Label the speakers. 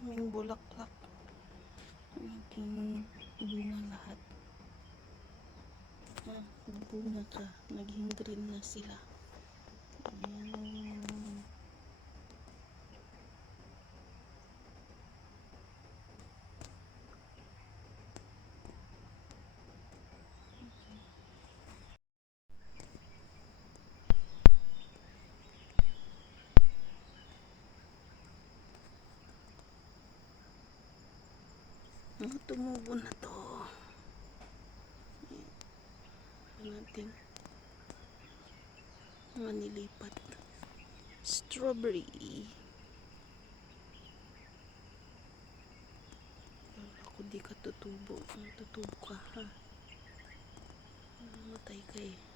Speaker 1: daming bulaklak. Naging bunga lahat. Ah, bunga ka. Naging green na sila. Ayan. Mga tumubo na to. Ayan. natin mga nilipat. Strawberry. Ako di ka tutubo. Tutubo ka ha. Matay ka eh.